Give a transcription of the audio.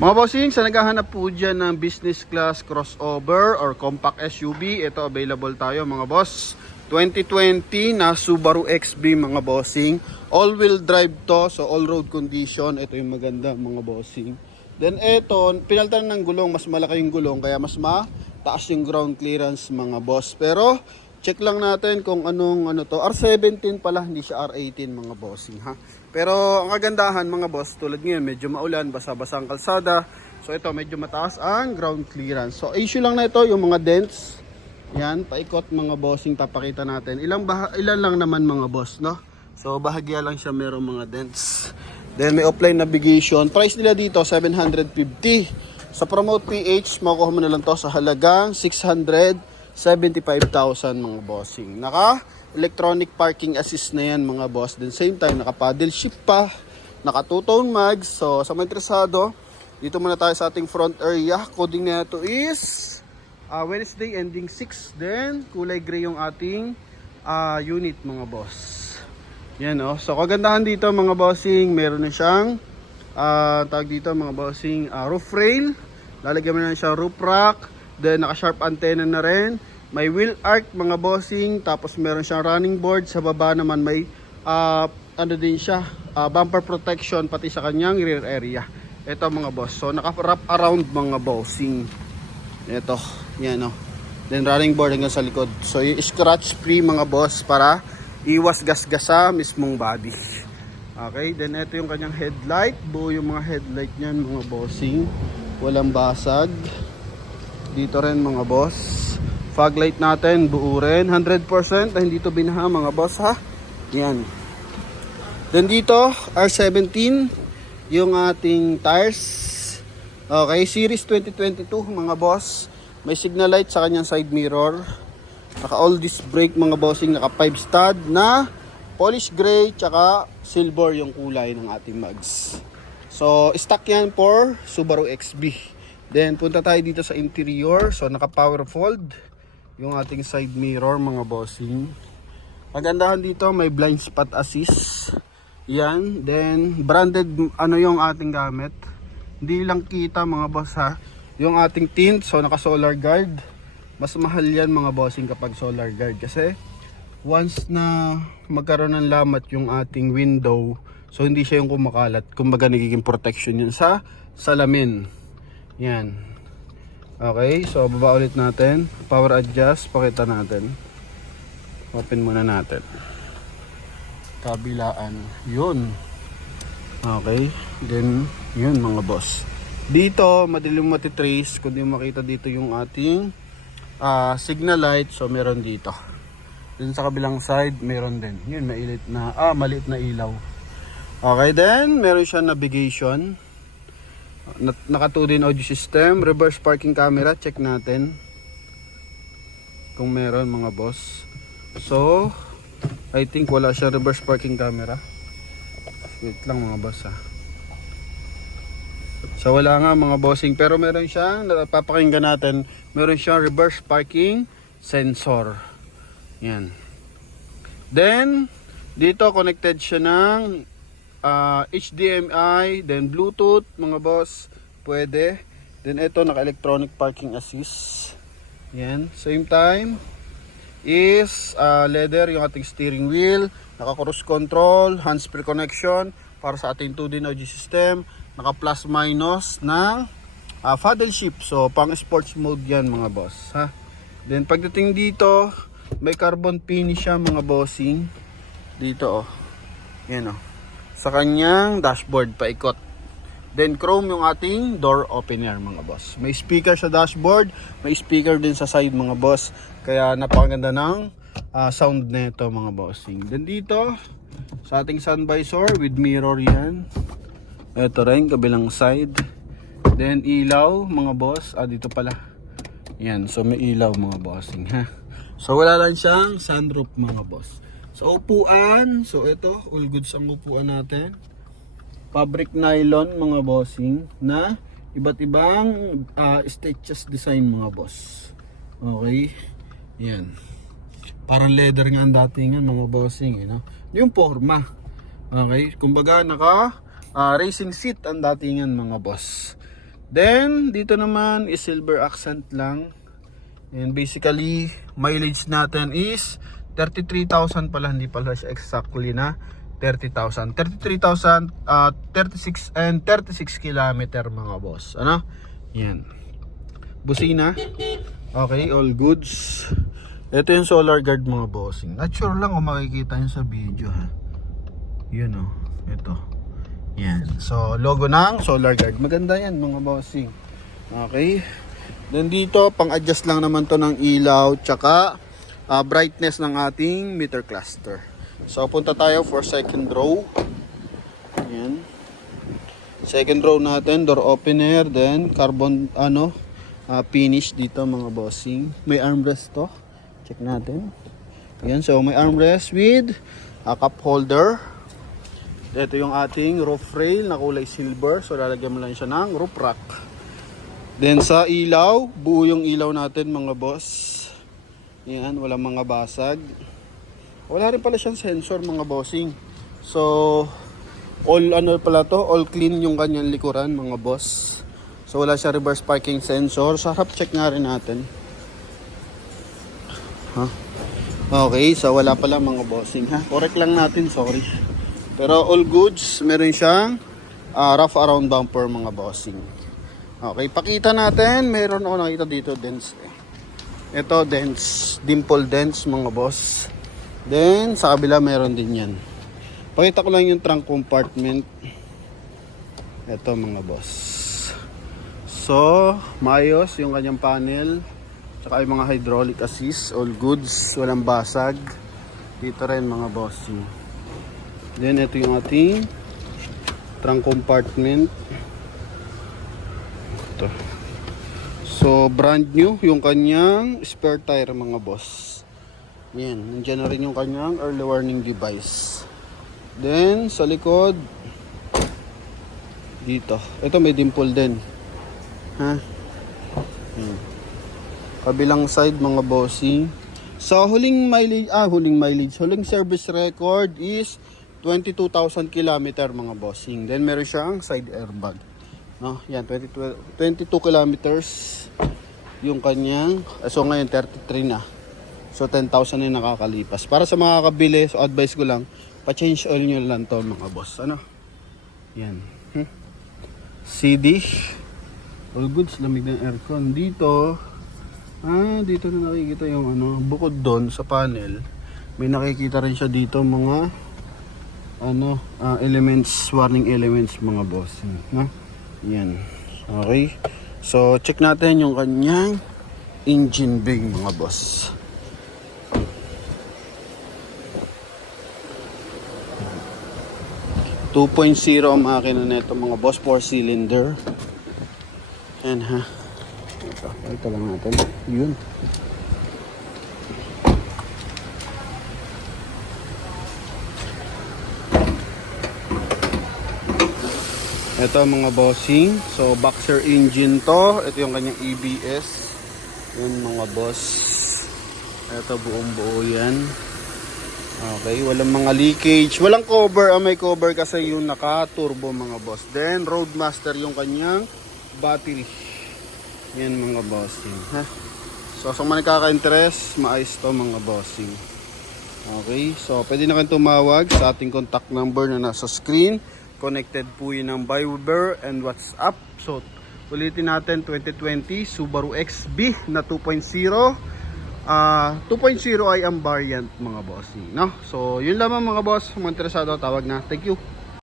Mga bossing, sa naghahanap po dyan ng business class crossover or compact SUV, ito available tayo mga boss. 2020 na Subaru XB mga bossing. All-wheel drive to, so all-road condition. Ito yung maganda mga bossing. Then ito, pinalitan ng gulong, mas malaki yung gulong, kaya mas mataas yung ground clearance mga boss. Pero check lang natin kung anong ano to. R17 pala, hindi siya R18 mga bossing ha. Pero ang kagandahan mga boss, tulad ngayon medyo maulan, basa-basa ang kalsada. So ito medyo mataas ang ground clearance. So issue lang na ito yung mga dents. Yan, paikot mga bossing, papakita natin. Ilan lang naman mga boss, no? So bahagya lang siya merong mga dents. Then may offline navigation. Price nila dito 750. Sa Promote PH, makukuha mo na lang to sa halagang 675,000 mga bossing. Electronic parking assist na yan mga boss. Then same time, naka paddle shift pa, naka two-tone mags. So sa mga interesado, dito muna tayo sa ating front area. Coding na ito is Wednesday ending 6. Then kulay gray yung ating unit mga boss. Yan oh. So kagandahan dito mga bossing, meron na siyang tag dito mga bossing, roof rail. Lalagyan mo na siya roof rack. Then naka sharp antenna na rin. May wheel arc mga bossing, tapos meron siyang running board. Sa baba naman may ano din siya, bumper protection pati sa kanyang rear area. Ito mga boss, so naka-wrap around mga bossing. Ito, yan o. Then running board hanggang sa likod. So yung scratch free mga boss para iwas gas-gas sa mismong body. Okay, then ito yung kanyang headlight. Buo yung mga headlight niyan mga bossing. Walang basag. Dito rin mga boss. Fog light natin, buo rin. 100% na hindi to binaha mga boss ha. Yan. Then dito, R17, yung ating tires. Okay, series 2022 mga boss. May signal light sa kanyang side mirror. Naka all disc brake mga bossing, naka 5 stud na polish gray, tsaka silver yung kulay ng ating mags. So, stock yan for Subaru XB. Then, punta tayo dito sa interior. So, naka power fold yung ating side mirror mga bossing. Kagandahan dito, may blind spot assist. Yan. Then branded ano yung ating gamit. Hindi lang kita mga boss ha. Yung ating tint, so naka solar guard. Mas mahal yan mga bossing kapag solar guard. Kasi once na magkaroon ng lamat yung ating window, so hindi siya yung kumakalat. Kumbaga nagiging protection yun sa salamin. Yan. Okay, so baba ulit natin. Power adjust, pakita natin. Open muna natin. Kabilaan. Yun. Okay, then yun mga boss. Dito, madilim matitrace. Kung di makita dito yung ating signal light, so meron dito. Then sa kabilang side, meron din. Yun, maliit na ilaw. Okay, then meron siya navigation. Naka 2 din audio system, reverse parking camera, check natin kung meron mga boss. So I think wala siya reverse parking camera. Wait lang mga boss ha. So wala nga mga bossing, pero meron siyang, napapakinggan natin, meron siyang reverse parking sensor. Yan. Then dito connected siya ng HDMI, then Bluetooth mga boss, pwede. Then ito naka electronic parking assist. Yan, same time is leather yung ating steering wheel, naka cruise control, hands-free connection para sa ating 2D audio system, naka plus minus ng paddle shift, so pang sports mode yan mga boss ha. Then pagdating dito, may carbon finish siya mga bossing dito oh. Yan oh, sa kanyang dashboard paikot. Then chrome yung ating door opener mga boss. May speaker sa dashboard, may speaker din sa side mga boss. Kaya napakaganda ng sound nito mga bossing. Then dito sa ating sun visor with mirror yan. Ito rin kabilang side. Then ilaw mga boss, dito pala. Yan, so may ilaw mga bossing ha. So wala lang siyang sunroof mga boss. So upuan, so ito all goods ang upuan natin. Fabric nylon mga bossing na iba't ibang stitches design mga boss. Okay. Yan. Parang leather nga ang datingan mga bossing, yung forma. Okay, kumbaga naka racing seat ang datingan mga boss. Then, dito naman is silver accent lang. And basically, mileage natin is 33,000 pala, hindi pala siya exactly na 30,000. 33,000, 36 and 36 kilometer mga boss. Ano? Yan. Busina. Okay, all goods. Ito yung solar guard mga bossing. Not sure lang kung makikita nyo sa video ha. Yun o. Ito. Yan. So, logo ng solar guard. Maganda yan mga bossing. Okay. Then dito, pang-adjust lang naman to ng ilaw. Tsaka, brightness ng ating meter cluster. So, punta tayo for second row. Yan. Second row natin, door opener. Then, carbon, finish dito mga bossing. May armrest to. Check natin. Yan. So, may armrest with a cup holder. Ito yung ating roof rail na kulay silver. So lalagyan mo lang siya ng roof rack. Then sa ilaw, buo yung ilaw natin mga boss. Yan, walang mga basag. Wala rin pala siyang sensor mga bossing. So all all clean yung kanyang likuran mga boss. So wala siya reverse parking sensor. Sa harap check nga rin natin. Okay, so wala pala mga bossing ha. Correct lang natin, sorry. Pero all goods, meron siyang rough around bumper mga bossing. Okay, pakita natin. Meron ako nakita dito, dents. Ito, dents. Dimple dents mga boss. Then, sa kabila meron din yan. Pakita ko lang yung trunk compartment. Ito mga boss. So, maayos yung kanyang panel. Tsaka yung mga hydraulic assist. All goods, walang basag. Dito rin mga bossing. Then ito yung ating trunk compartment. Ito. So brand new yung kanyang spare tire mga boss. Yan, nandiyan na rin yung kanyang early warning device. Then sa likod dito, ito may dimple din. Ha? Yan. Kabilang side mga bossing. So huling service record is 22,000 kilometer mga bossing. Then meron siyang side airbag. No, yan 22 kilometers yung kanyang. So ngayon 33 na. So 10,000 na nakakalipas. Para sa mga kakabili, so advice ko lang, pa-change oil nyo lang to mga boss. Ano? Yan. CD. All goods, lamig ng aircon. Dito, dito na nakikita yung bukod doon sa panel. May nakikita rin siya dito mga elements, warning elements mga boss. No? Yan. Okay. So, check natin yung kanyang engine bay mga boss. .2.0 ang makina nito mga boss, 4 cylinder. Yan ha. Ito lang natin. Yun. Ito mga bossing. So boxer engine to. Ito yung kanyang ABS. Yun mga boss. Ito buong buo yan. Okay. Walang mga leakage. Walang cover. May cover kasi yung naka turbo mga boss. Then Roadmaster yung kanyang battery. Yan mga bossing. Ha? So sa mga nakaka-interest, maayos to mga bossing. Okay. So pwede na kayong tumawag sa ating contact number na nasa screen. Connected po yun ng Viber and WhatsApp. So, ulitin natin 2020 Subaru XB na 2.0. 2.0 ay ang variant mga bossing. No? So, yun lamang mga boss. Kung interesado, tawag na. Thank you.